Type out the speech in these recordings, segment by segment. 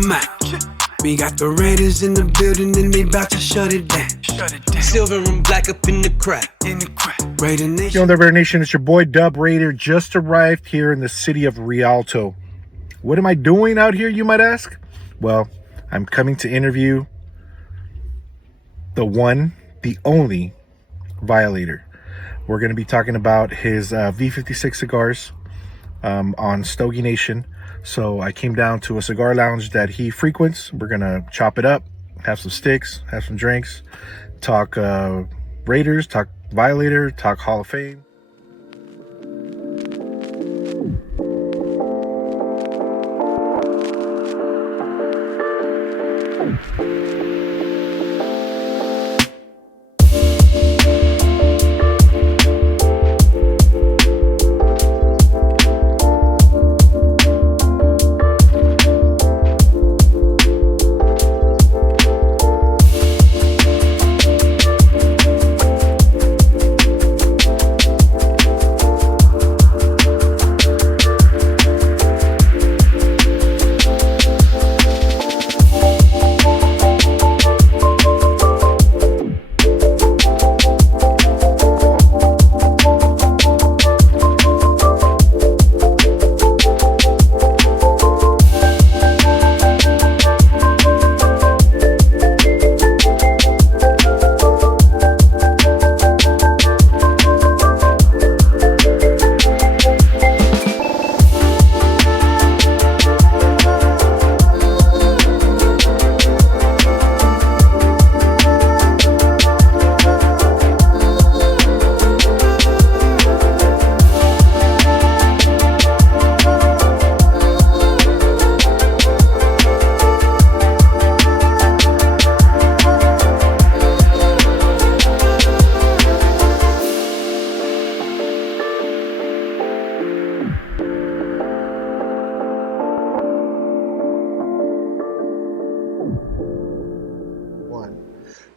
the map. We got the Raiders in the building and they about to shut it down. Silver and black up in the crowd. Raider Nation. Yo, Raider Nation, it's your boy Dub Raider. Just arrived here in the city of Rialto. What am I doing out here, you might ask? Well, I'm coming to interview the one, the only Violator. We're going to be talking about his V56 cigars on Stogie Nation. So I came down to a cigar lounge that he frequents. We're going to chop it up, have some sticks, have some drinks, talk Raiders, talk Violator, talk Hall of Fame.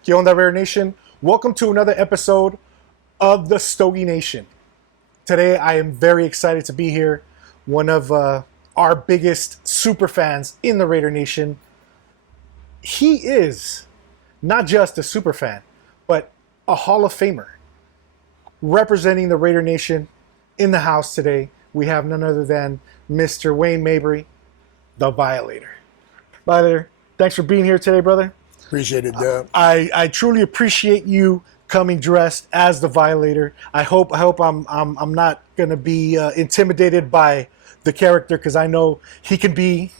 Yo, Raider Nation, welcome to another episode of the Stogie Nation. Today, I am very excited to be here. One of our biggest super fans in the Raider Nation. He is not just a super fan, but a Hall of Famer. Representing the Raider Nation in the house today, we have none other than Mr. Wayne Mabry, the Violator. Violator, thanks for being here today, brother. Appreciate it, Dub. I truly appreciate you coming dressed as the Violator. I hope I'm not gonna be intimidated by the character, because I know he can be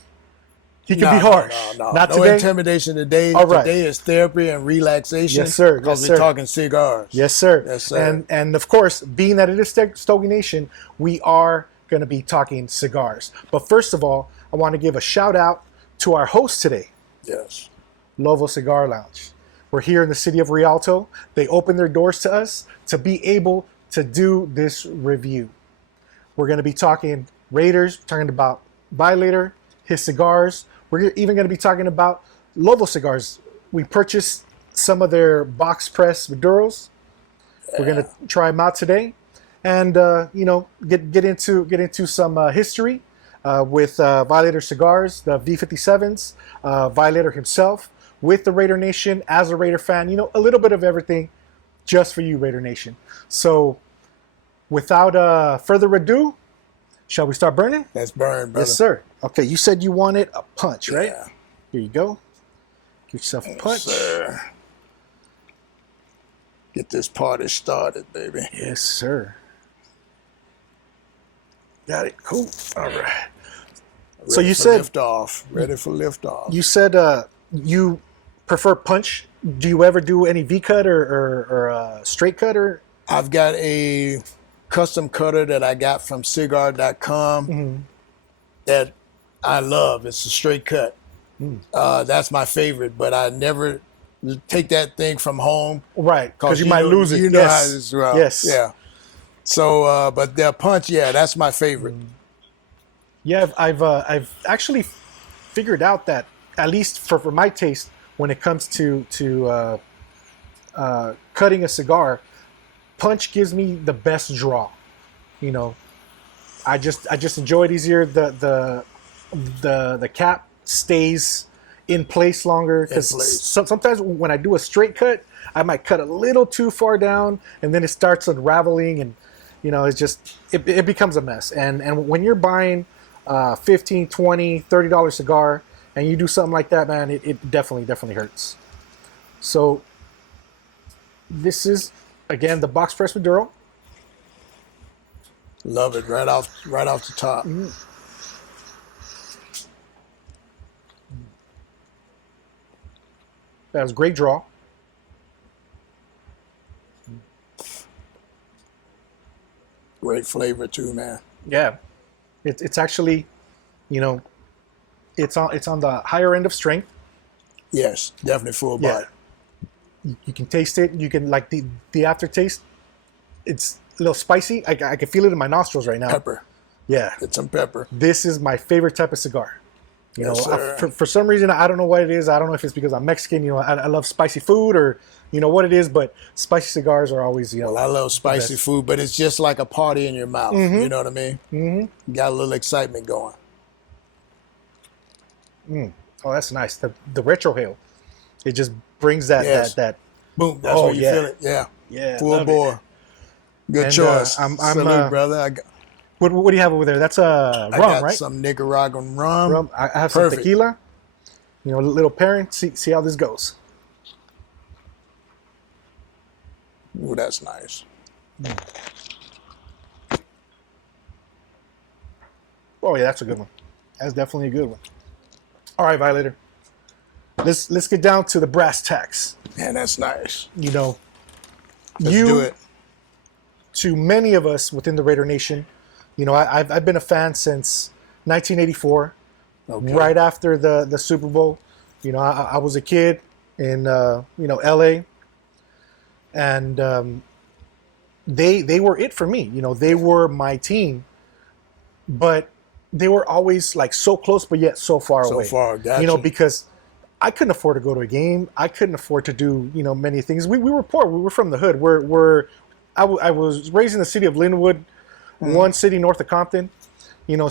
harsh. No Not today. Intimidation today. All right. Today is therapy and relaxation. Yes, sir. Because Yes, we're sir. talking cigars. Yes, sir. Yes, sir. And of course, being that it is Stogie Nation, we are gonna be talking cigars. But first of all, I want to give a shout out to our host today. Yes. Lovo Cigar Lounge. We're here in the city of Rialto. They opened their doors to us to be able to do this review. We're going to be talking Raiders, talking about Violator, his cigars. We're even going to be talking about Lovo cigars. We purchased some of their box press Maduros. We're going to try them out today, and get into some history with Violator cigars, the V57s, Violator himself, with the Raider Nation as a Raider fan. A little bit of everything just for you, Raider Nation. So without further ado, shall we start burning? Let's burn, brother. Yes, sir. Okay, you said you wanted a punch, right? Yeah. Here you go. Get yourself a punch. Yes, sir. Get this party started, baby. Yes, sir. Got it. Cool. All right. So you said liftoff. Ready for liftoff. You said you prefer punch. Do you ever do any V cut or straight cut? Or I've got a custom cutter that I got from cigar.com that I love. It's a straight cut. That's my favorite, but I never take that thing from home. Right, because you might lose it. You know how this route. Yes. Yeah. So, but the punch, that's my favorite. Yeah, I've actually figured out that, at least for my taste, when it comes to cutting a cigar, punch gives me the best draw. I just enjoy it easier. The cap stays in place longer. Because In place. sometimes when I do a straight cut, I might cut a little too far down, and then it starts unraveling, and it's just it becomes a mess. And when you're buying $15, $20, $30 cigar, and you do something like that, man, it definitely hurts. So this is, again, the box press Maduro. Love it right off the top. That was a great draw. Great flavor too, man. Yeah, it's actually, it's on the higher end of strength. Yes, definitely full body. You can taste it. You can, like, the aftertaste. It's a little spicy. I can feel it in my nostrils right now. Pepper. Yeah, Get some pepper. this is my favorite type of cigar. Yes, sir. For some reason, I don't know what it is. I don't know if it's because I'm Mexican. I love spicy food, or what it is. But spicy cigars are always, Well, I love spicy best. food, but it's just like a party in your mouth. You know what I mean? Mm-hmm. Got a little excitement going. Oh, that's nice. The retro hail, it just brings that Yes. that. Boom. That's where you feel it. Yeah. Yeah, Full love it. bore. Good And, choice. I'm, Salute, brother. What do you have over there? That's I rum, got right? some Nicaraguan rum. Rum. I have some Perfect. tequila. A little pairing. See how this goes. Ooh, that's nice. Oh yeah, that's a good one. That's definitely a good one. All right, Violator. Let's get down to the brass tacks. Man, that's nice. Let's Let's do it. To many of us within the Raider Nation, I've been a fan since 1984, Okay. right after the Super Bowl. I was a kid in LA, and they were it for me. They were my team, but they were always like so close, but yet so far So away. far, gotcha. Because I couldn't afford to go to a game. I couldn't afford to do many things. We were poor. We were from the hood. I was raised in the city of Linwood, one city north of Compton.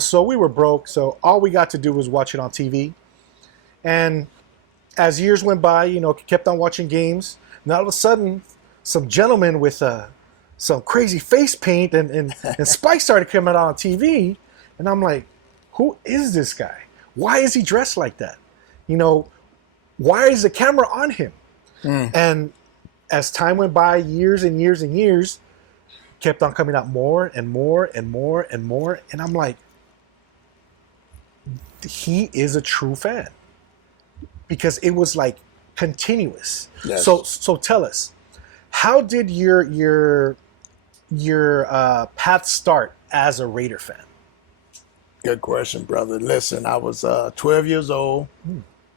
So we were broke. So all we got to do was watch it on TV. And as years went by, kept on watching games. And all of a sudden, some gentleman with some crazy face paint and spikes started coming out on TV. And I'm like, who is this guy? Why is he dressed like that? Why is the camera on him? And as time went by, years and years and years, kept on coming out more and more and more and more. And I'm like, he is a true fan. Because it was like continuous. Yes. So tell us, how did your path start as a Raider fan? Good question, brother. Listen, I was 12 years old,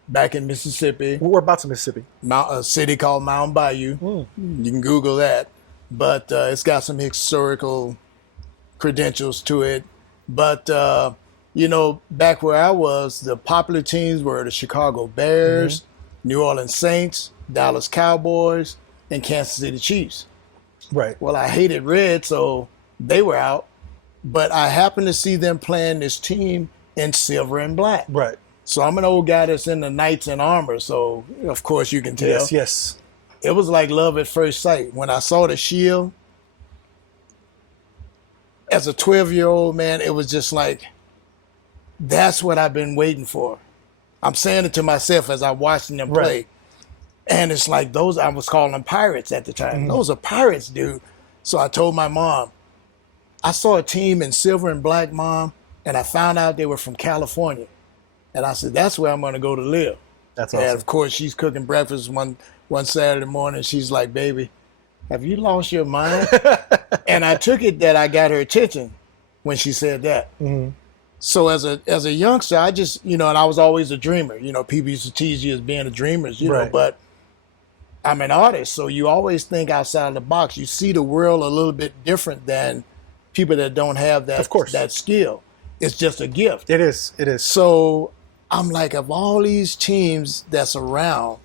back in Mississippi, Whereabouts in Mississippi? a city called Mountain Bayou. You can Google that. But it's got some historical credentials to it. But, back where I was, the popular teams were the Chicago Bears, New Orleans Saints, Dallas Cowboys, and Kansas City Chiefs. Right. Well, I hated red, so they were out. But I happened to see them playing this team in silver and black. Right. So I'm an old guy that's in the Knights in armor, so of course you can tell. Yes. It was like love at first sight. When I saw the shield, as a 12-year-old, man, it was just like, that's what I've been waiting for. I'm saying it to myself as I'm watching them play. Right. And it's like I was calling them pirates at the time. Those are pirates, dude. So I told my mom, I saw a team in silver and black, Mom, and I found out they were from California. And I said, that's where I'm going to go to live. That's And awesome. of course, she's cooking breakfast one Saturday morning. She's like, baby, have you lost your mind? And I took it that I got her attention when she said that. So as a youngster, I just, and I was always a dreamer. People used to tease you as being a dreamer, Right. but I'm an artist. So you always think outside of the box. You see the world a little bit different than people that don't have that, Of course. that skill. It's just a gift. It is. So I'm like, of all these teams that's around,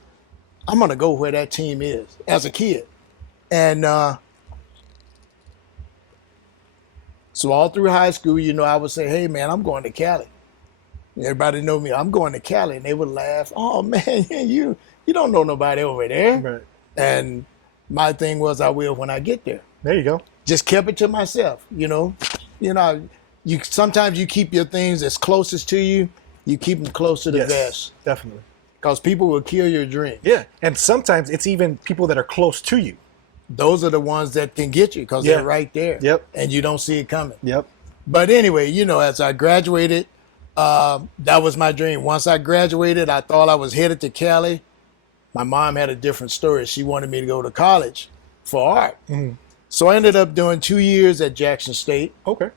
I'm going to go where that team is as a kid. And so all through high school, I would say, hey, man, I'm going to Cali. Everybody know me. I'm going to Cali, and they would laugh. Oh man, you don't know nobody over there. Right. And my thing was, I will when I get there. There you go. Just kept it to myself. You sometimes you keep your things as closest to you. You keep them close to the vest. Definitely. Because people will kill your dream. Yeah, and sometimes it's even people that are close to you. Those are the ones that can get you because they're right there. Yep. And you don't see it coming. Yep. But anyway, as I graduated, that was my dream. Once I graduated, I thought I was headed to Cali. My mom had a different story. She wanted me to go to college for art. Mm-hmm. So I ended up doing 2 years at Jackson State. Okay.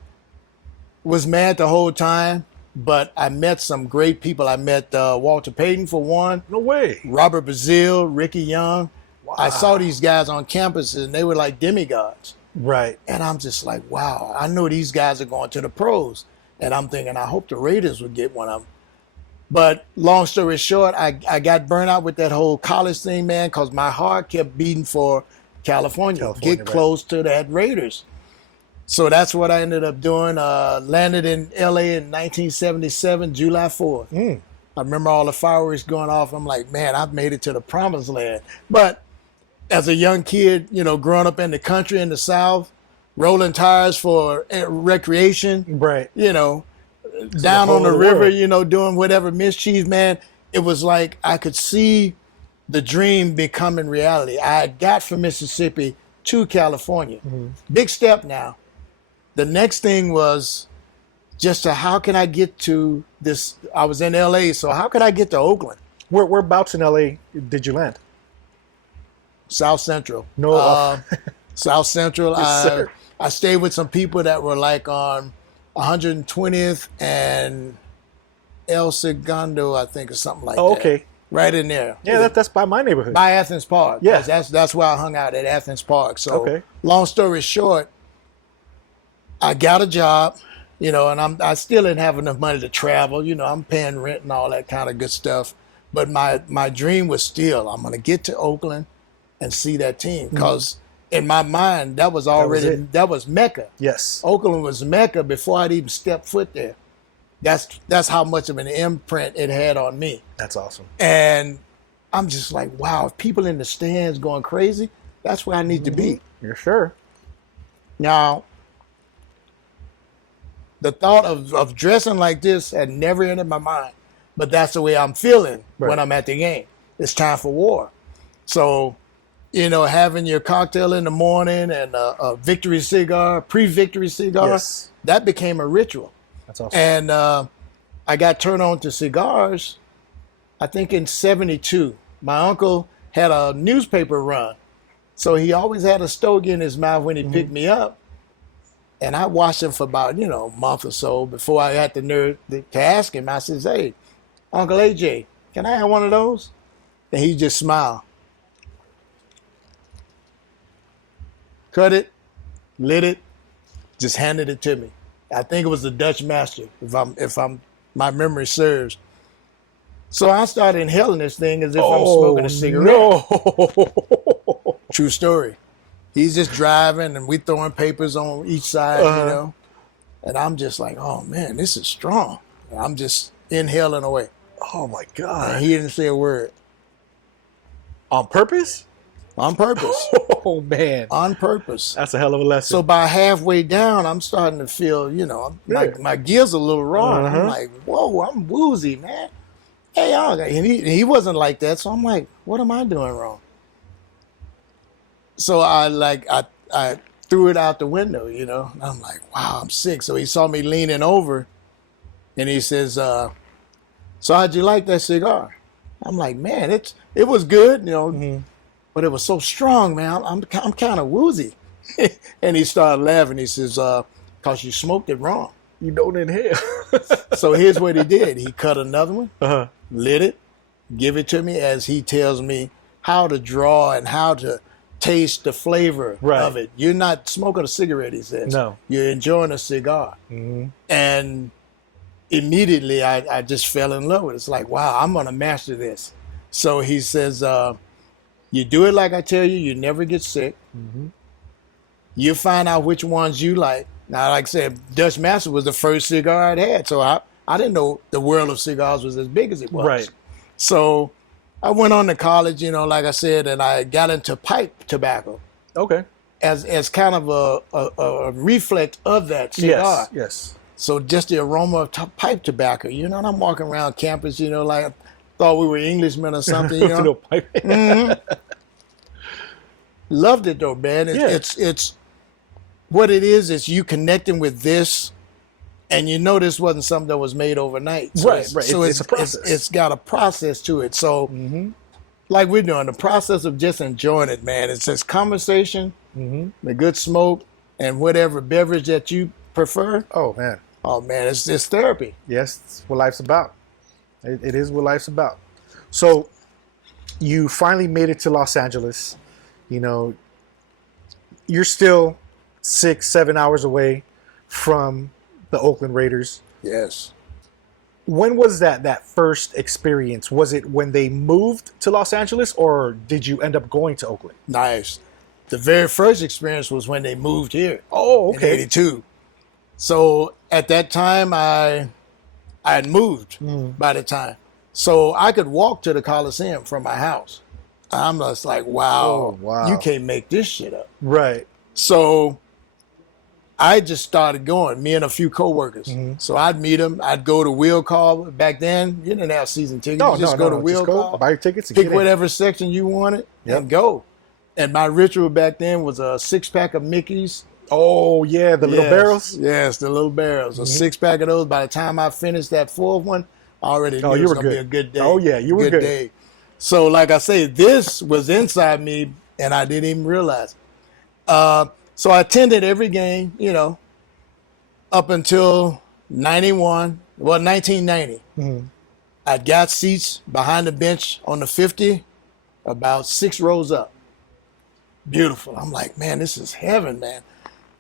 Was mad the whole time, but I met some great people. I met Walter Payton for one. No way. Robert Brazil, Ricky Young. Wow. I saw these guys on campus and they were like demigods. Right. And I'm just like, wow, I know these guys are going to the pros. And I'm thinking, I hope the Raiders would get one of them. But long story short, I got burnt out with that whole college thing, man, because my heart kept beating for California get close to that Raiders. So that's what I ended up doing. Landed in L.A. in 1977, July 4th. I remember all the fireworks going off. I'm like, man, I've made it to the promised land. But as a young kid, growing up in the country in the South, rolling tires for recreation, right? Down on the river, doing whatever mischief, man. It was like I could see the dream becoming reality. I got from Mississippi to California. Mm-hmm. Big step now. The next thing was just how can I get to this? I was in L.A., so how could I get to Oakland? Whereabouts in L.A. did you land? South Central. No. South Central. Yes, I stayed with some people that were like on 120th and El Segundo, I think, or something like that. Okay. Right in there. Yeah, that's by my neighborhood. By Athens Park. Yeah. That's where I hung out at Athens Park. So long story short, I got a job, and I still didn't have enough money to travel. I'm paying rent and all that kind of good stuff. But my dream was still, I'm going to get to Oakland and see that team. Because in my mind, that was Mecca. Yes. Oakland was Mecca before I'd even stepped foot there. That's how much of an imprint it had on me. That's awesome. And I'm just like, wow, if people in the stands going crazy, that's where I need to be. You're sure. Now, the thought of dressing like this had never entered my mind, but that's the way I'm feeling when I'm at the game. It's time for war. So, having your cocktail in the morning and a victory cigar, pre-victory cigar, that became a ritual. That's awesome. And I got turned on to cigars, I think in 72. My uncle had a newspaper run. So he always had a Stogie in his mouth when he picked me up. And I watched him for about, a month or so before I had the nerve to ask him. I says, hey, Uncle AJ, can I have one of those? And he just smiled. Cut it, lit it, just handed it to me. I think it was the Dutch Master, if my memory serves. So I started inhaling this thing as if I'm smoking a cigarette. No. True story. He's just driving and we throwing papers on each side, And I'm just like, oh man, this is strong. And I'm just inhaling away. Oh my God. And he didn't say a word. On purpose? On purpose. Oh man. On purpose. That's a hell of a lesson. So by halfway down, I'm starting to feel, my gears a little raw. I'm like, whoa, I'm woozy, man. Hey, and he wasn't like that. So I'm like, what am I doing wrong? So I threw it out the window, And I'm like, wow, I'm sick. So he saw me leaning over and he says, so how'd you like that cigar? I'm like, man, it was good, but it was so strong, man. I'm kind of woozy. And he started laughing. He says, because you smoked it wrong. You don't inhale. So here's what he did. He cut another one, lit it, give it to me as he tells me how to draw and how to taste the flavor of it. You're not smoking a cigarette, he says. No. You're enjoying a cigar. Mm-hmm. And immediately I just fell in love with it. It's like, wow, I'm going to master this. So he says, you do it like I tell you, you never get sick. Mm-hmm. You find out which ones you like. Now, like I said, Dutch Master was the first cigar I'd had. So I I didn't know the world of cigars was as big as it was. Right. So I went on to college, like I said, and I got into pipe tobacco Okay. as kind of a reflex of that cigar. Yes. So just the aroma of pipe tobacco, and I'm walking around campus, like I thought we were Englishmen or something, With a little pipe. Loved it though, man. It's what it is you connecting with this, and this wasn't something that was made overnight. So Right. So it's a process. It's got a process to it. So like we're doing, the process of just enjoying it, man. It's just conversation, the good smoke, and whatever beverage that you prefer. Oh man. It's therapy. Yes, it's what life's about. It is what life's about. So you finally made it to Los Angeles. You're still 6-7 hours away from the Oakland Raiders. Yes. When was that first experience? Was it when they moved to Los Angeles, or did you end up going to Oakland? Nice. The very first experience was when they moved here. Oh, okay. In '82. So at that time, I had moved by the time. So I could walk to the Coliseum from my house. I'm just like, wow, you can't make this shit up. Right. So I just started going, me and a few coworkers. So I'd meet them. I'd go to wheel call. Back then, you didn't have season tickets. You just go to wheel call. Buy your tickets. And pick whatever section you wanted and go. And my ritual back then was a 6-pack of Mickey's. Oh, yeah, the little barrels? Yes, the little barrels. A 6-pack of those. By the time I finished that fourth one, I already knew it was going to be a good day. Oh, yeah, you were good. Day. So, like I say, this was inside me, and I didn't even realize it. So I attended every game, up until 1990. I got seats behind the bench on the 50, about 6 rows up. Beautiful. I'm like, man, this is heaven, man.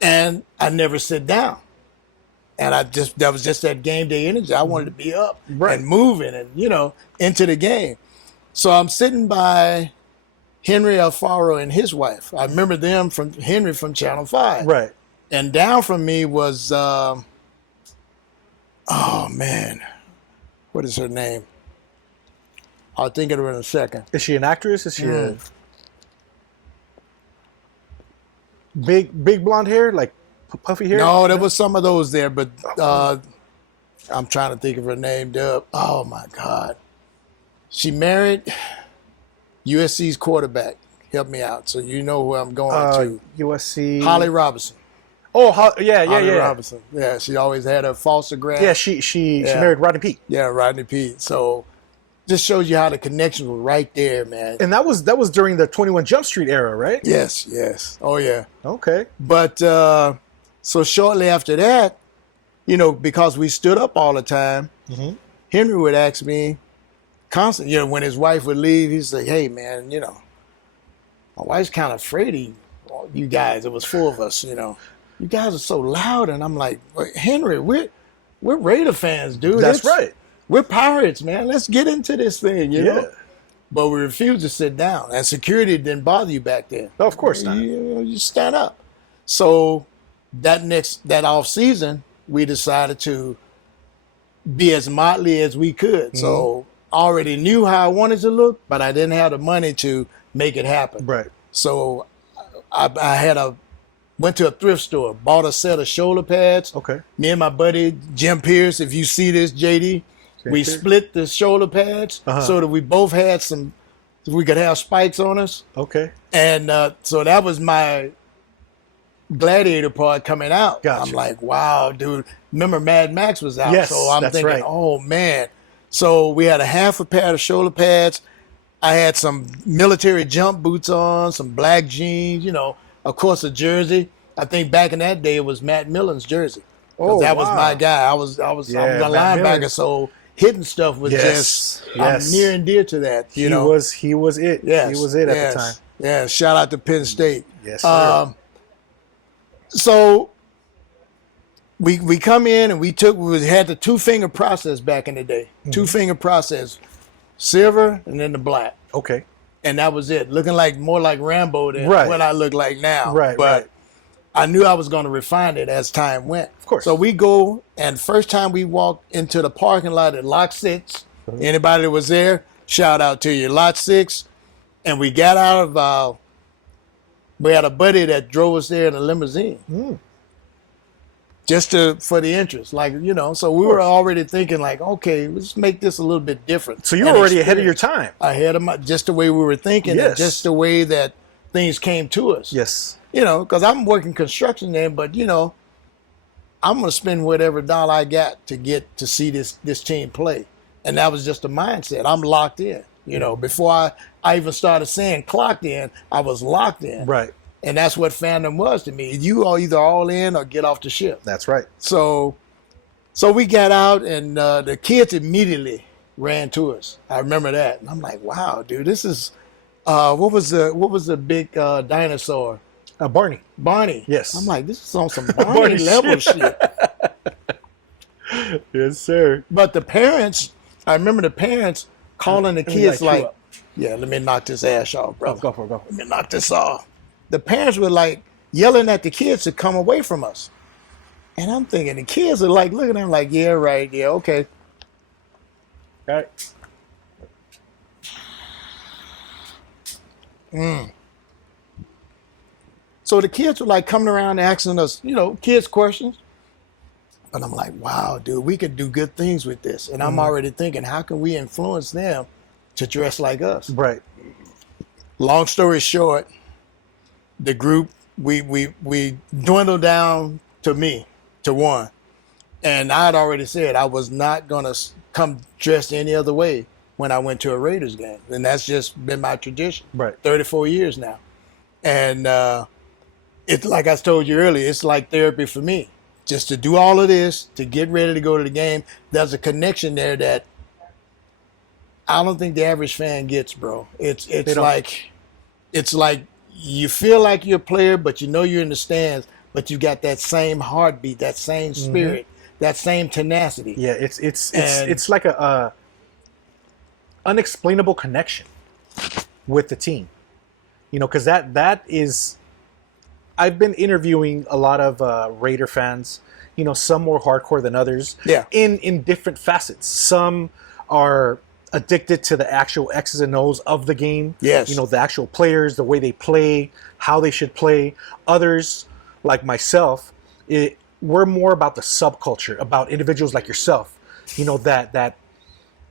And I never sit down. And that was just that game day energy. I wanted to be up and moving and, into the game. So I'm sitting by Henry Alfaro and his wife. I remember them from Henry from Channel 5. Right. And down from me was, oh man, what is her name? I'll think of her in a second. Is she an actress? Is she a big blonde hair, like puffy hair? No, there was some of those there, but I'm trying to think of her name. Oh my God. She married USC's quarterback. Help me out. So you know who I'm going to. USC. Holly Robinson. Oh, Holly Robinson. Yeah, she always had a foster grant. Yeah, she married Rodney Peete. Yeah, Rodney Peete. So just shows you how the connections were right there, man. And that was during the 21 Jump Street era, right? Yes. Oh yeah. Okay. But so shortly after that, because we stood up all the time, Henry would ask me constantly, when his wife would leave, he'd say, hey man, my wife's kind of afraid of you guys. It was 4 of us, You guys are so loud. And I'm like, Henry, we're Raider fans, dude. That's right. We're Pirates, man. Let's get into this thing, you know? But we refused to sit down. And security didn't bother you back then. No, of course not. You stand up. So that off season, we decided to be as motley as we could. So I already knew how I wanted to look, but I didn't have the money to make it happen. Right. So I went to a thrift store, bought a set of shoulder pads. Okay. Me and my buddy Jim Pierce, if you see this, JD, we split the shoulder pads so that we both had we could have spikes on us. Okay. And so that was my Gladiator part coming out. Gotcha. I'm like, wow, dude. Remember Mad Max was out. Yes, so I'm that's thinking, right. oh man. So we had a half a pair of shoulder pads. I had some military jump boots on, some black jeans, of course a jersey. I think back in that day it was Matt Millen's jersey. Oh, that was my guy. I was a linebacker, so hitting stuff was I'm near and dear to that. He was it. Yes, he was it at the time. Yeah, shout out to Penn State. Yes, sir. So we come in and we had the 2-finger process back in the day. 2-finger process, silver and then the black. Okay. And that was it. Looking more like Rambo than what I look like now. Right. But I knew I was going to refine it as time went. Of course. So we go, and first time we walked into the parking lot at Lot 6, anybody that was there, shout out to you, Lot 6. And we got out of, we had a buddy that drove us there in a limousine. Just for the interest, like, you know, so we were already thinking like, okay, let's make this a little bit different. So you were already ahead of your time. Ahead of just the way we were thinking, and just the way that things came to us. Yes. You know, because I'm working construction there, but, you know, I'm going to spend whatever dollar I got to get to see this team play. And that was just a mindset. I'm locked in. You know, before I even started saying clocked in, I was locked in. Right. And that's what fandom was to me. You are either all in or get off the ship. That's right. So we got out, and the kids immediately ran to us. I remember that. And I'm like, wow, dude, this is what was the big dinosaur? Barney. Barney. Yes. I'm like, this is on some Barney level shit. Yes, sir. But the parents, I remember the parents calling the kids like, yeah, let me knock this ass off, bro. Go for it, go. Let me knock this off. The parents were like yelling at the kids to come away from us. And I'm thinking the kids are like looking at them like, yeah, right, yeah, okay. All right. So the kids were like coming around asking us, you know, kids questions. But I'm like, wow, dude, we could do good things with this. And I'm already thinking, how can we influence them to dress like us? Right. Long story short, the group, we dwindled down to me, to one. And I had already said I was not going to come dressed any other way when I went to a Raiders game. And that's just been my tradition. Right. 34 years now. And it's like I told you earlier, it's like therapy for me. Just to do all of this, to get ready to go to the game, there's a connection there that I don't think the average fan gets, bro. It's like you feel like you're a player, but you know you're in the stands, but you got that same heartbeat, that same spirit, that same tenacity. Yeah, it's like a unexplainable connection with the team. You know, because that is. I've been interviewing a lot of Raider fans. You know, some more hardcore than others. Yeah. In different facets. Some are addicted to the actual X's and O's of the game. Yes. You know, the actual players, the way they play, how they should play. Others, like myself, we're more about the subculture, about individuals like yourself. You know, that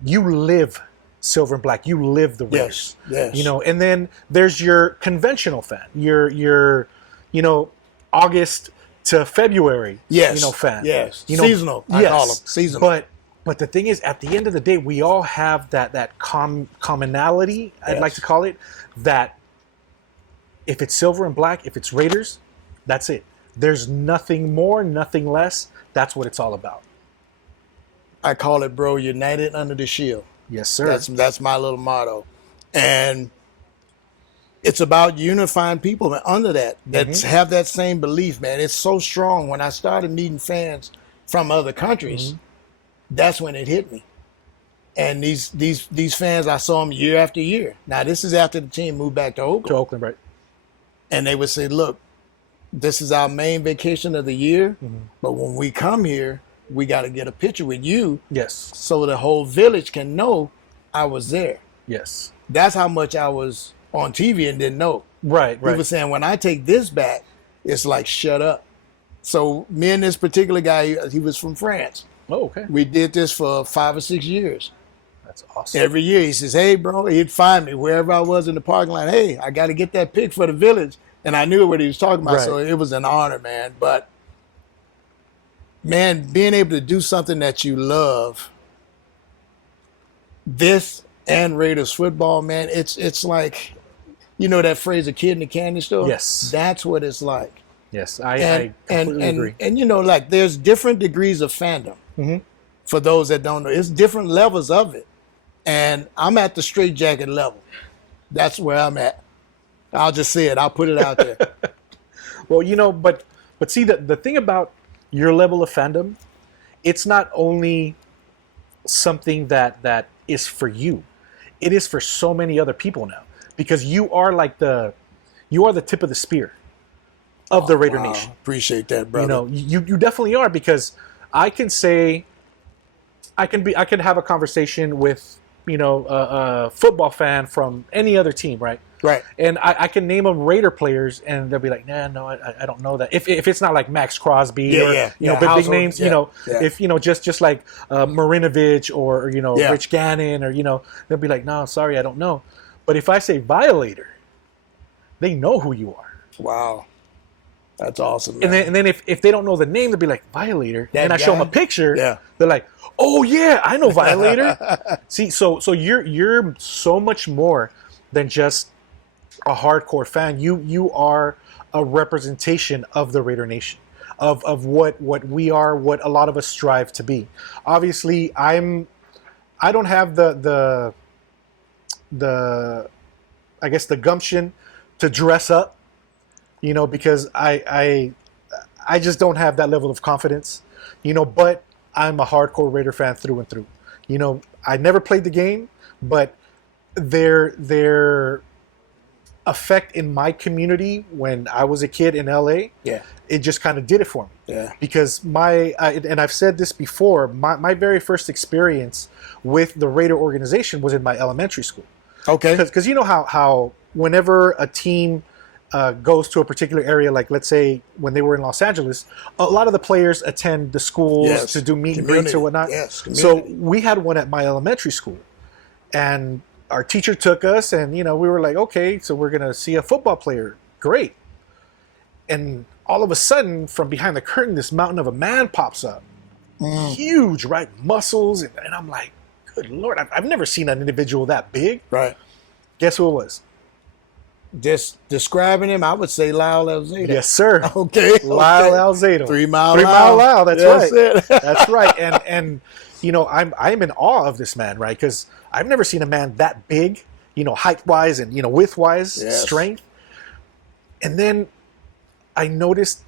you live silver and black. You live the Raiders. Yes. You know, and then there's your conventional fan. Your you know, August to February, yes. You know, fan. Yes. You know, seasonal, I call them. Seasonal. But the thing is, at the end of the day, we all have that commonality, I'd like to call it, that if it's silver and black, if it's Raiders, that's it. There's nothing more, nothing less. That's what it's all about. I call it, bro, united under the shield. Yes, sir. That's my little motto. And it's about unifying people under that have that same belief, man. It's so strong. When I started meeting fans from other countries, that's when it hit me. And these fans, I saw them year after year. Now, this is after the team moved back to Oakland. To Oakland, right. And they would say, look, this is our main vacation of the year, but when we come here, we got to get a picture with you. Yes. So the whole village can know I was there. Yes. That's how much I was on TV and didn't know. Right. He was saying, when I take this back, it's like, shut up. So me and this particular guy, he was from France. Oh, okay. We did this for 5 or 6 years. That's awesome. Every year he says, hey, bro, he'd find me wherever I was in the parking lot. Hey, I got to get that pic for the village. And I knew what he was talking about. Right. So it was an honor, man. But, man, being able to do something that you love, this and Raiders football, man, it's like, you know that phrase, a kid in the candy store? Yes. That's what it's like. Yes, I completely agree. And, you know, like, there's different degrees of fandom. For those that don't know. It's different levels of it. And I'm at the straitjacket level. That's where I'm at. I'll just say it. I'll put it out there. Well, you know, but see, the thing about your level of fandom, it's not only something that is for you. It is for so many other people now. Because you are the tip of the spear. of the Raider Wow. Nation. Appreciate that, brother. You know, you definitely are, because I can say, I can have a conversation with, you know, a football fan from any other team, right? Right. And I can name them Raider players, and they'll be like, nah, no, I don't know that. If it's not like Max Crosby or you know, big names, you know, if you know, just like Marinovich or you know, Rich Gannon, or you know, they'll be like, no, sorry, I don't know. But if I say Violator, they know who you are. Wow. That's awesome, man. And then if they don't know the name, they'll be like, Violator. That and I show them a guy? picture. Yeah. They're like, oh yeah, I know Violator. See, so you're so much more than just a hardcore fan. You are a representation of the Raider Nation, of what we are, what a lot of us strive to be. Obviously, I don't have the I guess the gumption to dress up, you know, because I just don't have that level of confidence, you know, but I'm a hardcore Raider fan through and through. You know, I never played the game, but their effect in my community when I was a kid in LA, it just kind of did it for me. Yeah. Because and I've said this before, my very first experience with the Raider organization was in my elementary school. Okay. Because you know how whenever a team goes to a particular area, like let's say when they were in Los Angeles, a lot of the players attend the schools to do meet and greets or whatnot. Yes, so we had one at my elementary school, and our teacher took us, and you know, we were like, okay, so we're gonna see a football player. Great. And all of a sudden, from behind the curtain, this mountain of a man pops up, huge, right, muscles, and I'm like, good Lord, I've never seen an individual that big. Right. Guess who it was? Just describing him, I would say Lyle Alzado. Yes, sir. Okay. Lyle Alzado. 3 Mile Three Mile Lyle. That's right. It. That's right. And you know, I'm in awe of this man, right? Because I've never seen a man that big, you know, height wise and you know, width wise, strength. And then I noticed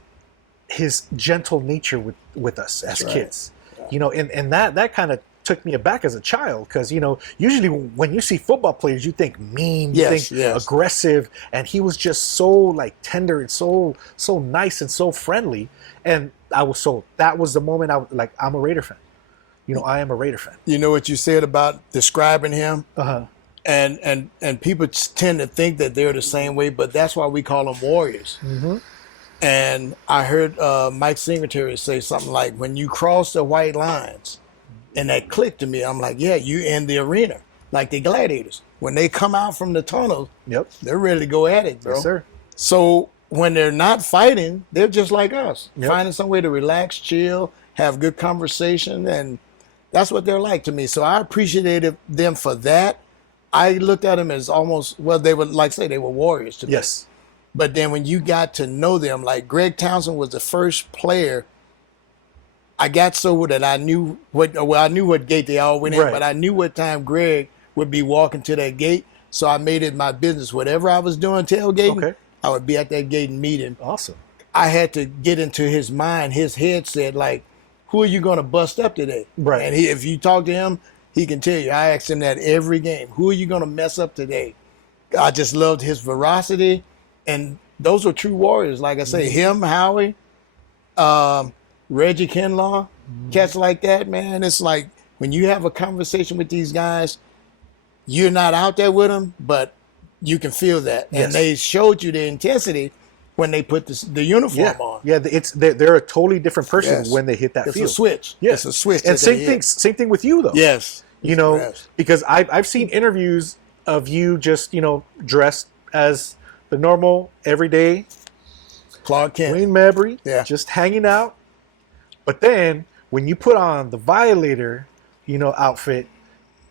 his gentle nature with us as kids, you know, and that kind of took me aback as a child, because you know, usually when you see football players, you think mean, you think aggressive, and he was just so like tender and so nice and so friendly, and I was sold. That was the moment I'm a Raider fan. You know, I am a Raider fan. You know what you said about describing him, and people tend to think that they're the same way, but that's why we call them warriors. Mm-hmm. And I heard Mike Singletary say something like, "When you cross the white lines." And that clicked to me. I'm like, yeah, you in the arena, like the gladiators. When they come out from the tunnel, they're ready to go at it, bro. Yes, sir. So when they're not fighting, they're just like us, finding some way to relax, chill, have good conversation, and that's what they're like to me. So I appreciated them for that. I looked at them as almost, well, they were, like say, they were warriors to me. Yes. But then when you got to know them, like Greg Townsend was the first player I got so that I knew what gate they all went in, but I knew what time Greg would be walking to that gate. So I made it my business. Whatever I was doing tailgating, I would be at that gate and meet him. Awesome. I had to get into his mind. His head said, like, who are you going to bust up today? Right. And if you talk to him, he can tell you. I asked him that every game. Who are you going to mess up today? I just loved his veracity. And those were true warriors. Like I say, him, Howie, Reggie Kinlaw, cats like that, man. It's like when you have a conversation with these guys, you're not out there with them, but you can feel that. And they showed you the intensity when they put the uniform on. Yeah, they're a totally different person when they hit that field. It's a switch. Yes. It's a switch. And same thing with you, though. Yes. You know, because I've seen interviews of you just, you know, dressed as the normal, everyday Clark Kent. Wayne Mabry, just hanging out. But then when you put on the Violator, you know, outfit,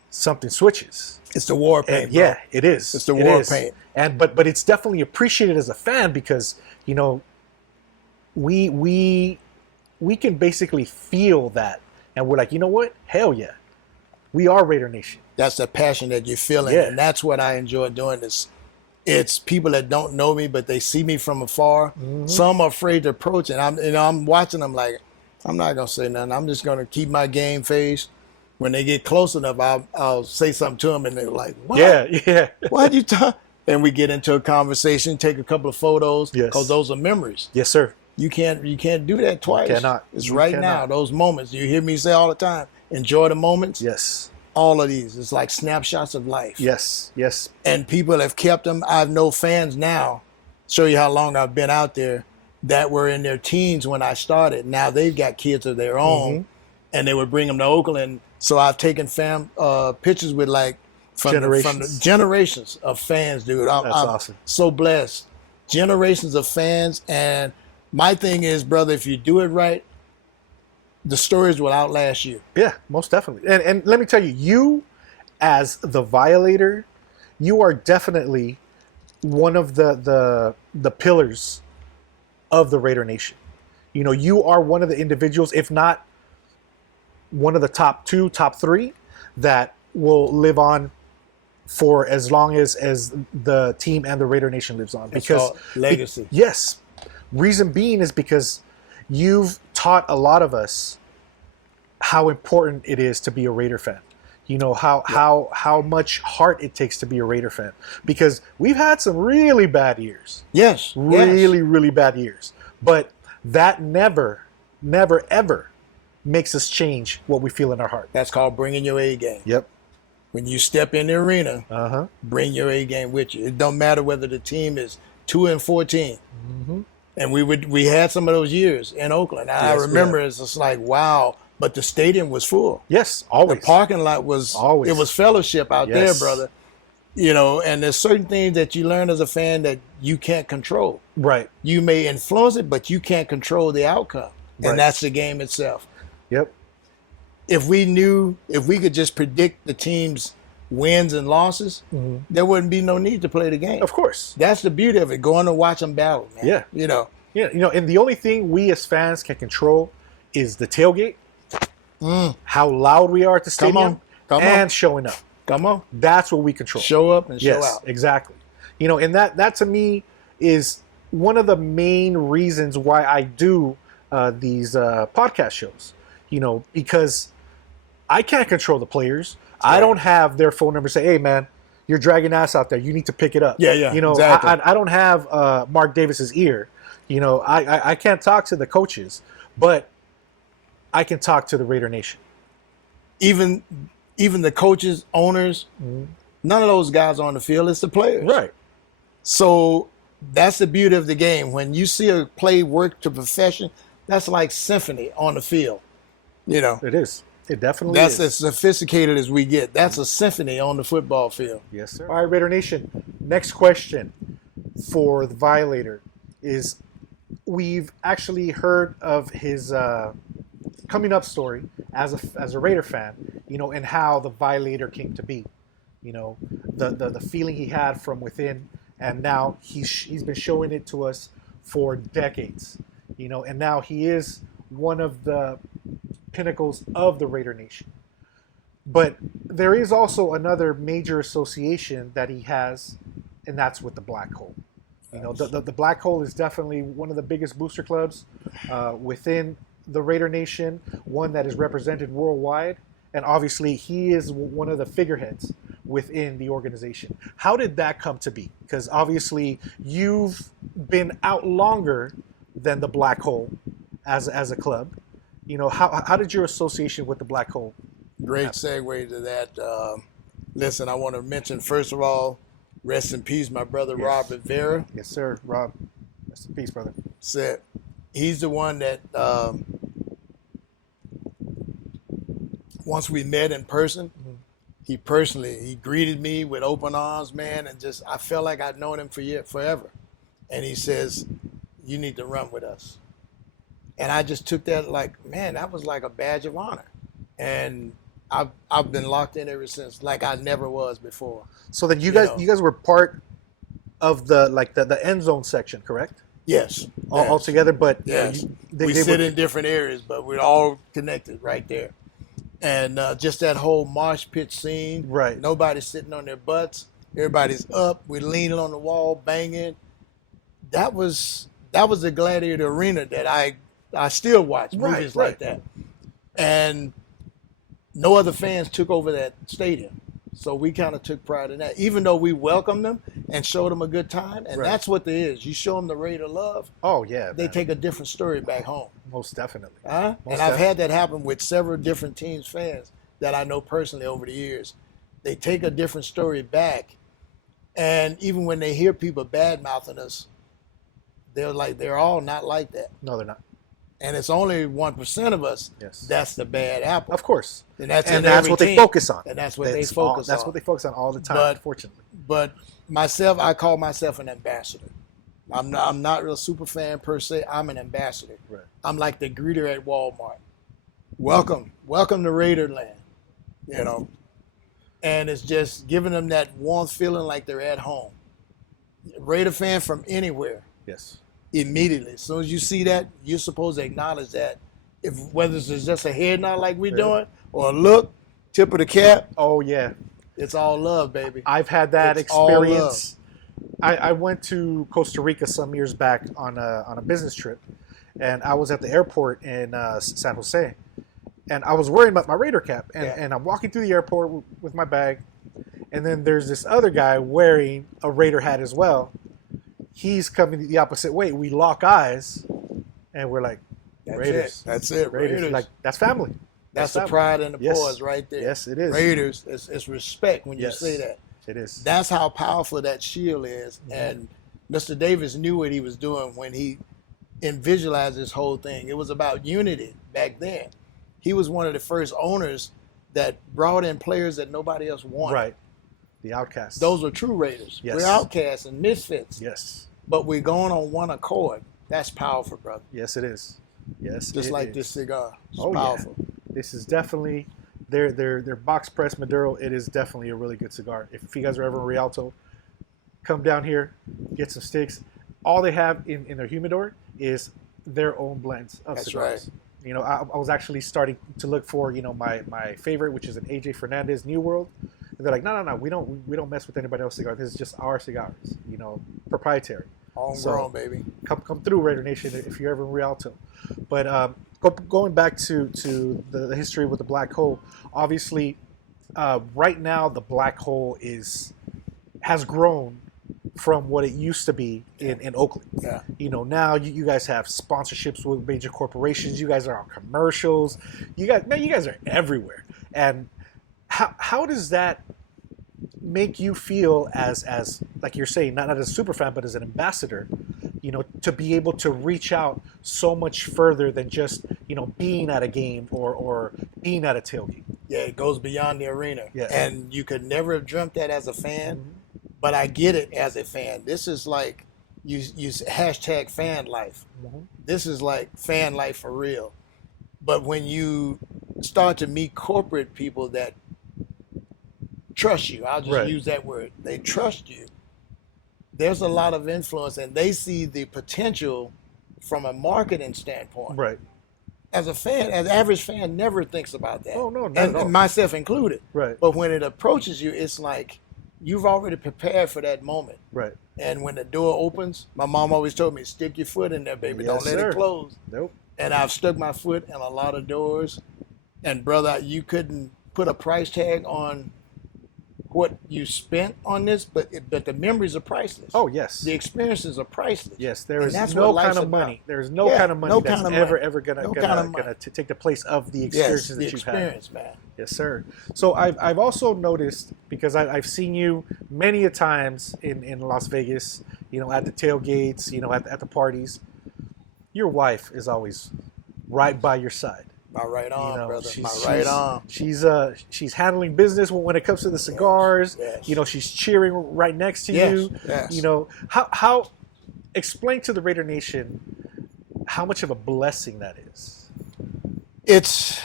something switches. It's the war paint. And yeah, it is. It's the war paint. And but it's definitely appreciated as a fan because, you know, we can basically feel that, and we're like, you know what? Hell yeah, we are Raider Nation. That's the passion that you're feeling, and that's what I enjoy doing. It's people that don't know me, but they see me from afar. Mm-hmm. Some are afraid to approach, and I'm watching them like, I'm not gonna say nothing. I'm just gonna keep my game face. When they get close enough, I'll say something to them, and they're like, "What? Yeah. Why'd you talk?" and we get into a conversation, take a couple of photos, Yes. because those are memories. Yes, sir. You can't do that twice. Cannot. It's You right cannot. now. Those moments you hear me say all the time. Enjoy the moments. Yes. All of these. It's like snapshots of life. Yes. Yes. And people have kept them. I know fans now. Show you how long I've been out there. That were in their teens when I started. Now they've got kids of their own, and they would bring them to Oakland. So I've taken pictures with like from the generations of fans, dude. I'm awesome. So blessed. Generations of fans. And my thing is, brother, if you do it right, the stories will outlast you. Yeah, most definitely. And let me tell you, you as the Violator, you are definitely one of the pillars of the Raider Nation. You know, you are one of the individuals, if not one of the top 2, top 3, that will live on for as long as the team and the Raider Nation lives on. Because legacy. Yes. Reason being is because you've taught a lot of us how important it is to be a Raider fan. You know, how much heart it takes to be a Raider fan. Because we've had some really bad years. Yes. Really bad years. But that never, ever makes us change what we feel in our heart. That's called bringing your A game. Yep. When you step in the arena, bring your A game with you. It don't matter whether the team is 2-14. And we had some of those years in Oakland. I remember it's just like, wow. But the stadium was full. Yes, always. The parking lot was always. It was fellowship out there, brother. You know, and there's certain things that you learn as a fan that you can't control. Right. You may influence it, but you can't control the outcome. And that's the game itself. Yep. If we could just predict the team's wins and losses, there wouldn't be no need to play the game. Of course. That's the beauty of it, going to watch them battle, man. Yeah. You know. Yeah, you know, and the only thing we as fans can control is the tailgate, how loud we are at the stadium, and showing up. Come on. That's what we control. Show up and show out. Yes, exactly. You know, and that to me is one of the main reasons why I do these podcast shows. You know, because I can't control the players. I don't have their phone number say, hey, man, you're dragging ass out there. You need to pick it up. Yeah, You know, exactly. I don't have Mark Davis's ear. You know, I can't talk to the coaches, but I can talk to the Raider Nation. Even the coaches, owners, none of those guys on the field. It's the players. Right. So that's the beauty of the game. When you see a play work to perfection, that's like symphony on the field. You know. It is. It definitely That's is. as sophisticated as we get. That's a symphony on the football field. Yes, sir. All right, Raider Nation. Next question for the Violator is, we've actually heard of his coming up story as a Raider fan, you know, and how the Violator came to be. You know, the feeling he had from within, and now he's been showing it to us for decades. You know, and now he is one of the pinnacles of the Raider Nation. But there is also another major association that he has, and that's with the Black Hole. You know, the Black Hole is definitely one of the biggest booster clubs within the Raider Nation, one that is represented worldwide, and obviously he is one of the figureheads within the organization. How did that come to be? Because obviously you've been out longer than the Black Hole as a club. You know, how did your association with the Black Hole? Great segue to that. Listen, I want to mention, first of all, rest in peace, my brother Robert Vera. Yes, sir, Rob. Rest in peace, brother. Said he's the one that once we met in person, he greeted me with open arms, man, and just I felt like I'd known him forever. And he says, "You need to run with us." And I just took that like, man, that was like a badge of honor. And I've been locked in ever since, like I never was before. So then you guys were part of the end zone section, correct? Yes. All together, but yes. They sit in different areas, but we're all connected right there. And just that whole mosh pit scene. Right. Nobody's sitting on their butts. Everybody's up. We're leaning on the wall, banging. That was the Gladiator Arena that I still watch movies like that. And no other fans took over that stadium. So we kind of took pride in that, even though we welcomed them and showed them a good time. And Right. that's what it is. You show them the Raider love, Oh yeah, they man. take a different story back home. Most definitely. Huh? Most And I've had that happen with several different teams fans that I know personally over the years. They take a different story back. And even when they hear people bad mouthing us, they're all not like that. No, they're not. And it's only 1% of us Yes. that's the bad apple. Of course. And that's what they focus on. And that's what they That's focus on. That's what they focus on all the time, But- unfortunately. But myself, I call myself an ambassador. I'm not real super fan per se. I'm an ambassador. Right. I'm like the greeter at Walmart. Welcome to Raiderland, you know. And it's just giving them that warm feeling like they're at home. Raider fan from anywhere, Yes. immediately. As soon as you see that, you're supposed to acknowledge that. If whether it's just a head nod like we're Yeah. doing, or a look, tip of the cap, Oh yeah. it's all love, baby. I've had that It's all experience. I went to Costa Rica some years back on a business trip, and I was at the airport in San Jose, and I was worrying about my Raider cap, and I'm walking through the airport with my bag, and then there's this other guy wearing a Raider hat as well. He's coming the opposite way. We lock eyes, and we're like, That's Raiders. it. That's it. Raiders. Like that's family. That's the family. pride in the Yes. paws right there. Yes, it is. Raiders. It's respect when you Yes. say that. It is. That's how powerful that shield is. Mm-hmm. And Mr. Davis knew what he was doing when he visualized this whole thing. It was about unity back then. He was one of the first owners that brought in players that nobody else wanted. Right. The outcasts. Those are true Raiders. Yes. We're outcasts and misfits, Yes. but we're going on one accord. That's powerful, brother. Yes, it is. Yes. Just it like is. this cigar. It's Oh, yeah. powerful. This is definitely their box press Maduro. It is definitely a really good cigar. If you guys are ever in Rialto, come down here, get some sticks. All they have in their humidor is their own blends of That's cigars. right. You know, I was actually starting to look for my favorite, which is an AJ Fernandez New World. And they're like, no, we don't mess with anybody else's cigar. This is just our cigars. Proprietary. Homegrown, baby. Come through, Raider Nation, if you're ever in Rialto. But going back to the history with the black hole, obviously, right now the black hole has grown from what it used to be in Oakland. Yeah. Now you guys have sponsorships with major corporations. You guys are on commercials. You guys are everywhere. And how does that make you feel as like you're saying, not as a super fan, but as an ambassador, to be able to reach out so much further than just, being at a game or being at a tailgate? Yeah, it goes beyond the arena. Yes. And you could never have dreamt that as a fan, but I get it as a fan. This is like, you hashtag fan life. Mhm. This is like fan life for real. But when you start to meet corporate people that trust you, I'll just Right. use that word, they trust you. There's a lot of influence, and they see the potential from a marketing standpoint. Right. As a fan, as average fan, never thinks about that. Oh, no, not and at all. myself included. Right. But when it approaches you, it's like you've already prepared for that moment. Right. And when the door opens, my mom always told me, stick your foot in there, baby. Yes, Don't let sir. it close. Nope. And I've stuck my foot in a lot of doors. And brother, you couldn't put a price tag on what you spent on this, but the memories are priceless. Oh, yes. The experiences are priceless. Yes, there And is that's no what life's kind of about. money. There is no Yeah, kind of money no that's kind of ever money. gonna No kind of gonna take the place of the Yes, experiences the that you've had. experience, man. Yes, sir. So I've also noticed, because I've seen you many a times in Las Vegas, at the tailgates, at the parties. Your wife is always right by your side. My right arm, brother. she's- My she's- right arm. She's handling business when it comes to the cigars. yes. She's cheering right next to Yes, you. yes. How explain to the Raider Nation how much of a blessing that is. It's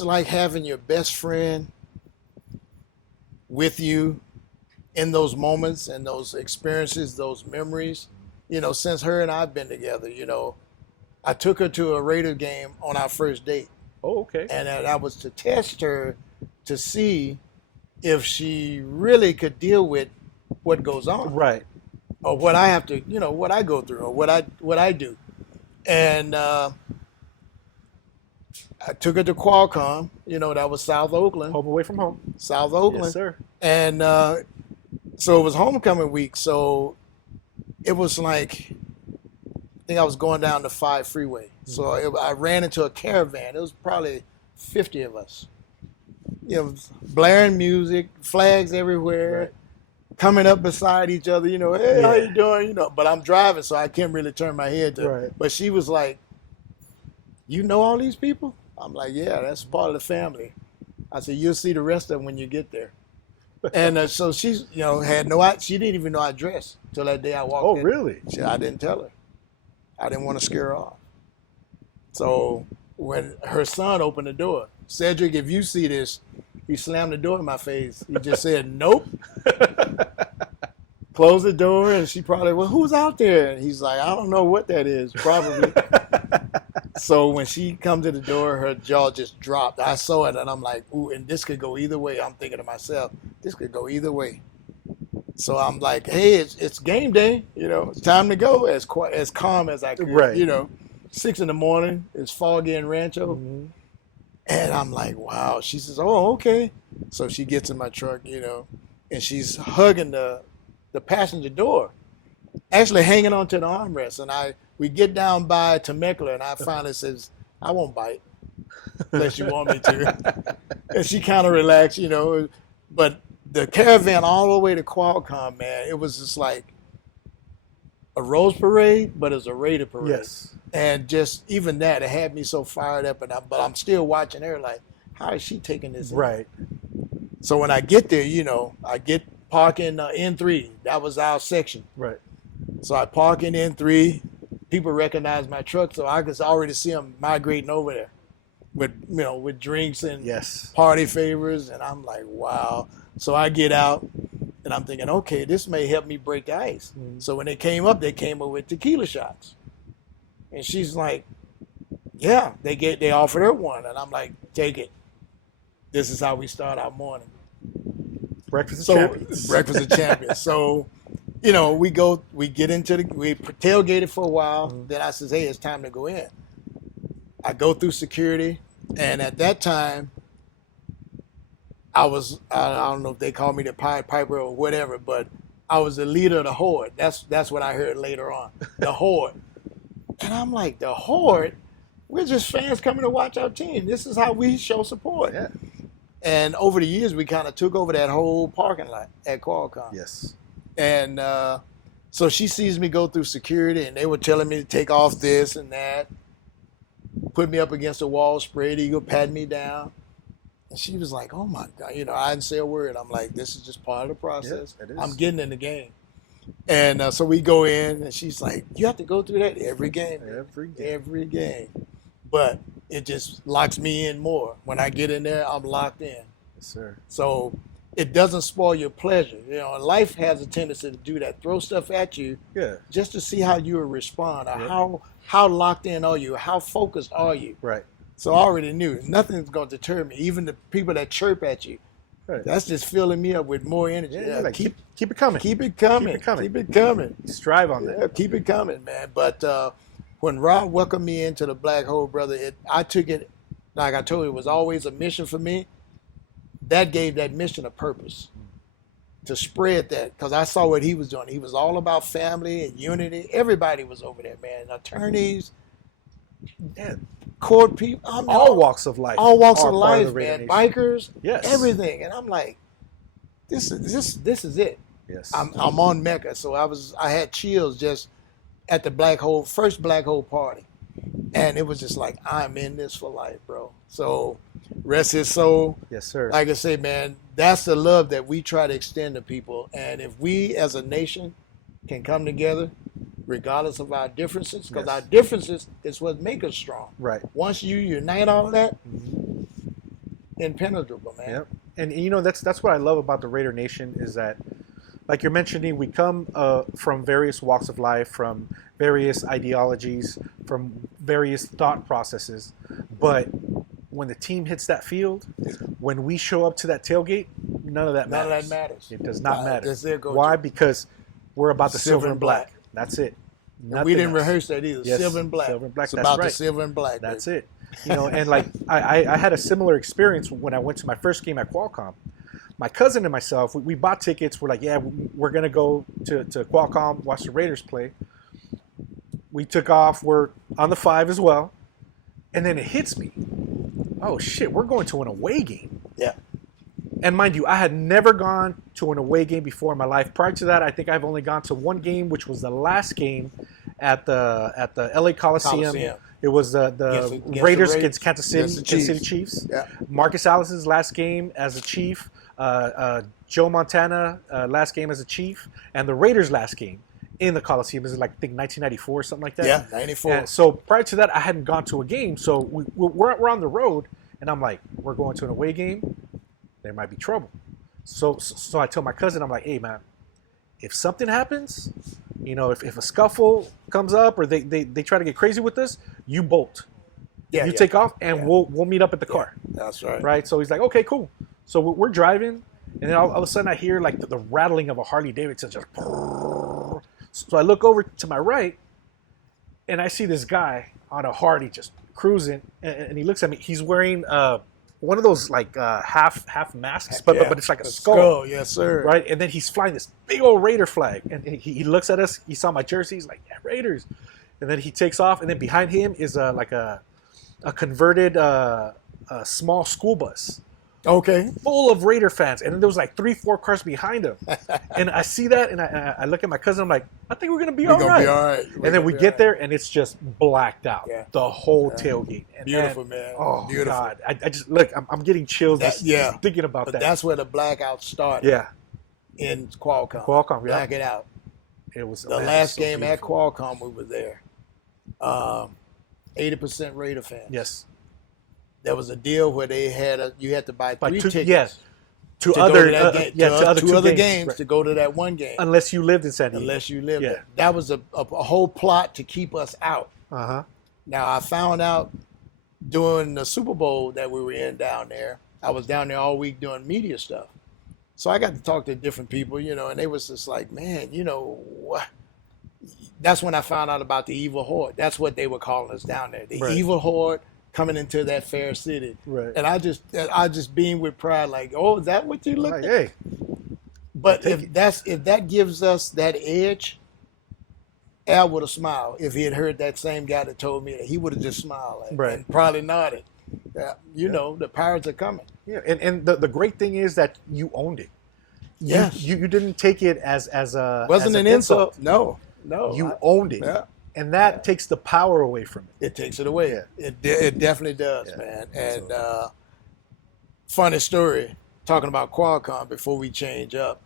like having your best friend with you in those moments and those experiences, those memories. Since her and I've been together, I took her to a Raider game on our first date. Oh, okay. And that was to test her to see if she really could deal with what goes on. Right. Or what I have to, what I go through or what I do. And I took her to Qualcomm, that was South Oakland. Home away from home. South Oakland. Yes, sir. And so it was homecoming week. So it was like, I think I was going down the 5 freeway. So I ran into a caravan. It was probably 50 of us. You know, blaring music, flags everywhere, Right. coming up beside each other. You know, hey, how Yeah. you doing? You know, but I'm driving, so I can't really turn my head to. Right. But she was like, "You know all these people?" I'm like, "Yeah, that's part of the family." I said, "You'll see the rest of them when you get there." And so she's, you know, she didn't even know I dressed till that day I walked Oh, in. really? I didn't tell her. I didn't want to scare her off. So when her son opened the door, Cedric, if you see this, he slammed the door in my face. He just said, "Nope." Closed the door, and she probably, "Well, who's out there?" And he's like, "I don't know what that is, probably." So when she come to the door, her jaw just dropped. I saw it, and I'm like, "Ooh," and this could go either way. I'm thinking to myself, this could go either way. So I'm like, "Hey, it's game day. You know, it's time to go." As calm as I could. Right. You know, 6 a.m. It's foggy in Rancho, and I'm like, "Wow." She says, "Oh, okay." So she gets in my truck, you know, and she's hugging the passenger door, actually hanging onto the armrest. And we get down by Temecula, and I finally says, "I won't bite unless you want me to." And she kind of relaxed, you know. But the caravan all the way to Qualcomm, man, it was just like a rose parade, but it was a Raider parade. Yes. And just even that, it had me so fired up. But I'm still watching her like, how is she taking this in? Right. So when I get there, you know, I get parking N3. That was our section. Right. So I park in N3. People recognize my truck, so I could already see them migrating over there with drinks and Yes. party favors. And I'm like, wow. So I get out, and I'm thinking, okay, this may help me break the ice. So when they came up with tequila shots. And she's like, yeah, they offered her one. And I'm like, take it. This is how we start our morning. Breakfast of champions. Breakfast of champions. So, you know, we tailgated for a while. Then I says, hey, it's time to go in. I go through security, and at that time, I don't know if they call me the Pied Piper or whatever, but I was the leader of the horde. That's what I heard later on, the horde. And I'm like, the horde? We're just fans coming to watch our team. This is how we show support. Yeah. And over the years, we kind of took over that whole parking lot at Qualcomm. Yes. And so she sees me go through security, and they were telling me to take off this and that, put me up against the wall, spread eagle, pat me down. And she was like, oh, my God. You know, I didn't say a word. I'm like, this is just part of the process. Yeah, it is. I'm getting in the game. And so we go in, and she's like, you have to go through that every game. Every game. But it just locks me in more. When I get in there, I'm locked in. Yes, sir. So it doesn't spoil your pleasure. You know, life has a tendency to do that. Throw stuff at you just to see how you will respond, or how locked in are you, how focused are you. Right. So I already knew nothing's going to deter me. Even the people that chirp at you, that's just filling me up with more energy. Yeah, like keep it coming. Keep it coming. Keep it coming. Keep it coming. Strive on that. Keep it coming, man. But when Rob welcomed me into the Black Hole, brother, I took it, like I told you, it was always a mission for me. That gave that mission a purpose, to spread that, because I saw what he was doing. He was all about family and unity. Everybody was over there, man. Attorneys, court people, all walks of life. All walks are of part life, the Raider man. Nation. Bikers, Yes. everything. And I'm like, this is it. Yes. I'm on Mecca. So I had chills just at the first Black Hole party. And it was just like, I'm in this for life, bro. So rest his soul. Yes, sir. Like I say, man, that's the love that we try to extend to people. And if we as a nation can come together, regardless of our differences, because our differences is what make us strong. Right. Once you unite all of that, impenetrable, man. Yep. And you know, that's what I love about the Raider Nation is that, like you're mentioning, we come from various walks of life, from various ideologies, from various thought processes. But when the team hits that field, when we show up to that tailgate, none of that matters. None of that matters. It does not matter. There Why? Because we're about the silver and black. That's it. And we didn't else. rehearse that either. Yes, Silver and black. silver and black. It's That's about right. the silver and black. That's baby. it. You know, and like I had a similar experience when I went to my first game at Qualcomm. my cousin and myself, we bought tickets. We're like, yeah, we're gonna go to Qualcomm, watch the Raiders play. We took off. We're on the 5 as well, and then it hits me. Oh shit, we're going to an away game. Yeah. And mind you, I had never gone to an away game before in my life. Prior to that, I think I've only gone to one game, which was the last game at the LA Coliseum. It was the Raiders against Kansas City Chiefs. Yeah. Marcus Allison's last game as a Chief. Joe Montana last game as a Chief, and the Raiders' last game in the Coliseum is like I think 1994 or something like that. Yeah, 94. And so prior to that, I hadn't gone to a game. So we're on the road, and I'm like, we're going to an away game. There might be trouble. So I tell my cousin, I'm like, hey man, if something happens, if a scuffle comes up or they try to get crazy with us, you bolt. You take off, and we'll meet up at the car. That's right. Right. So he's like, okay, cool. So we're driving, and then all of a sudden I hear like the rattling of a Harley Davidson. Just so I look over to my right, and I see this guy on a Harley just cruising, and he looks at me. He's wearing one of those like half masks, but it's like a skull. Yes, sir. Right, and then he's flying this big old Raider flag, and he looks at us. He saw my jersey. He's like, yeah, Raiders. And then he takes off, and then behind him is like a converted small school bus. Okay. Full of Raider fans, and then there was like 3-4 cars behind him. And I see that, and I look at my cousin. I'm like, I think we're gonna be all right. Be all right. And then we get there, and it's just blacked out. Yeah. The whole tailgate. And Beautiful, man. Oh, beautiful. God. I just look. I'm getting chills just thinking about but that. That's where the blackout started. Yeah. In Qualcomm. Qualcomm. Yeah. Black it out. It was The last game at Qualcomm, we were there. 80% Raider fans. Yes. There was a deal where they had you had to buy 3 tickets. Yes. To two other games right. to go to that one game. Unless you lived in San Diego. Unless you lived there. That was a whole plot to keep us out. Uh-huh. Now, I found out during the Super Bowl that we were in down there. I was down there all week doing media stuff. So I got to talk to different people, and they was just like, man, what? That's when I found out about the evil horde. That's what they were calling us down there. The evil horde coming into that fair city. Right. And I just beamed with pride, like, oh, is that what you looked at? Hey. But if that gives us that edge, Al would have smiled. If he had heard that same guy that told me that, he would have just smiled and probably nodded. The Pirates are coming. Yeah, and the great thing is that you owned it. Yes. You didn't take it as a wasn't as an insult. No. You owned it. Yeah. And that takes the power away from it. It takes it away. Yeah. It definitely does, man. And funny story, talking about Qualcomm before we change up.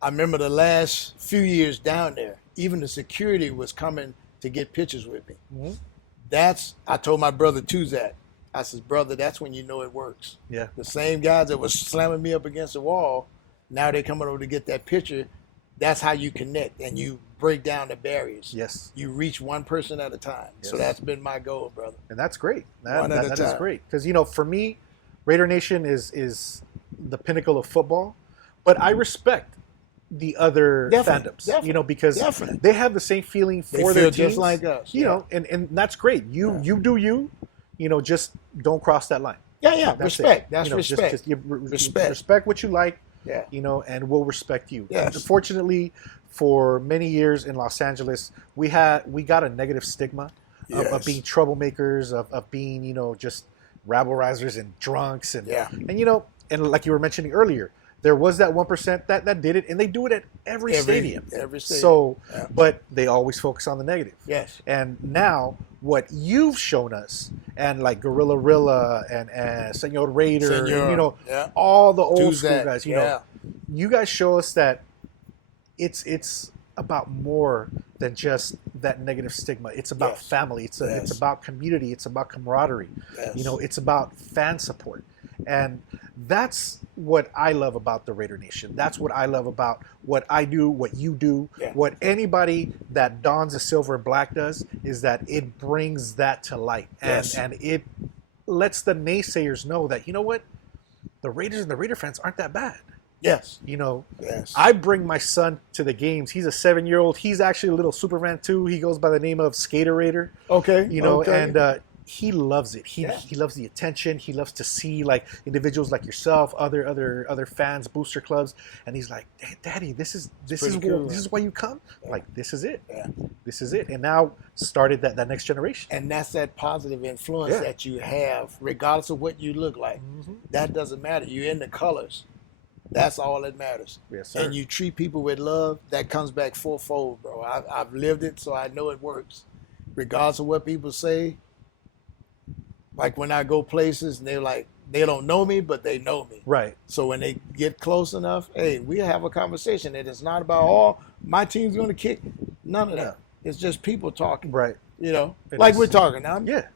I remember the last few years down there, even the security was coming to get pictures with me. Mm-hmm. I told my brother Tuzat, I said, brother, that's when you know it works. Yeah. The same guys that was slamming me up against the wall, now they're coming over to get that picture. That's how you connect and you break down the barriers. Yes. You reach one person at a time. Yes. So that's been my goal, brother. And that's great. That is great. Because, for me, Raider Nation is the pinnacle of football. But I respect the other fandoms, because they have the same feeling for their teams. Just like us. And that's great. You do you, just don't cross that line. Yeah. Respect. That's respect. Just respect what you like. Yeah. And we'll respect you. Yes. Unfortunately, for many years in Los Angeles, we got a negative stigma of being troublemakers, of being, just rabble-rousers and drunks. And like you were mentioning earlier, there was that 1% that did it, and they do it at every stadium. Every stadium. So, but they always focus on the negative. Yes. And now, what you've shown us, and like Gorilla Rilla and Senor Raider, and, all the old school guys, you guys show us that it's about more than just that negative stigma. It's about family. It's about community. It's about camaraderie. Yes. It's about fan support. And that's what I love about the Raider Nation. That's what I love about what I do, what you do, what anybody that dons the silver and black does, is that it brings that to light. And it lets the naysayers know that, what? The Raiders and the Raider fans aren't that bad. Yes. I bring my son to the games. He's a 7-year-old. He's actually a little super fan too. He goes by the name of Skater Raider. Okay. And he loves it. He loves the attention. He loves to see like individuals like yourself, other fans, booster clubs, and he's like, Daddy, this is cool, this is why you come. Yeah. Like this is it. Yeah. This is it. And now started that next generation. And that's that positive influence that you have, regardless of what you look like. That doesn't matter. You're in the colors. That's all that matters. Yes, sir. And you treat people with love, that comes back fourfold, bro. I've lived it, so I know it works. Regardless of what people say, like when I go places and they're like, they don't know me, but they know me. Right. So when they get close enough, hey, we have a conversation. And it's not about, oh, my team's going to kick. None of that. It's just people talking. Right. You know, It like is. we're talking now. Yeah.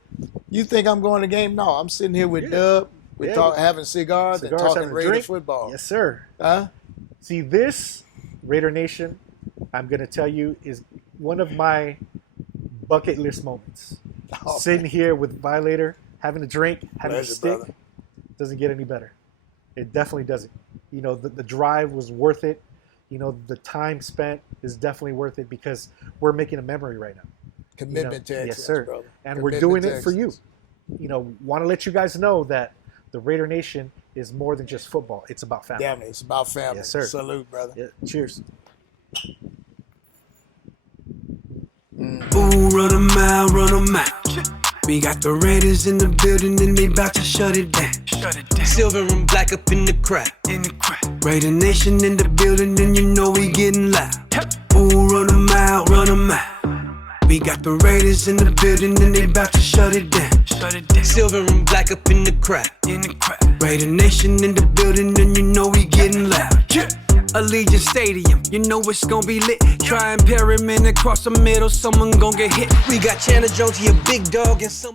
You think I'm going to game? No, I'm sitting here with Dub. We're having cigars and talking having a Raider drink. football. Yes, sir. Huh? See, this Raider Nation, I'm gonna tell you, is one of my bucket list moments. Oh, Sitting here with Violator, having a drink, having Pleasure, a stick, brother. doesn't get any better. It definitely doesn't. You know, the drive was worth it. You know, the time spent is definitely worth it because we're making a memory right now. Commitment to excellence, yes, sir. brother. And Commitment we're doing to it for you. excellence. You know, want to let you guys know that the Raider Nation is more than just football. It's about family. Damn it, it's about family. Yes, sir. Salute, brother. Yeah, cheers. Ooh, run 'em out, run 'em out. We got the Raiders in the building and they about to shut it down. Silver and black up in the crowd. Raider Nation in the building and you know we getting loud. Ooh, run 'em out, run 'em out. We got the Raiders in the building and they about to shut it down. Silver and black up in the crowd. Raider Nation in the building and you know we getting loud. Allegiant Stadium, you know it's gonna be lit. Try and pyramid across the middle, someone gonna get hit. We got Chandler Jones, he a big dog, and some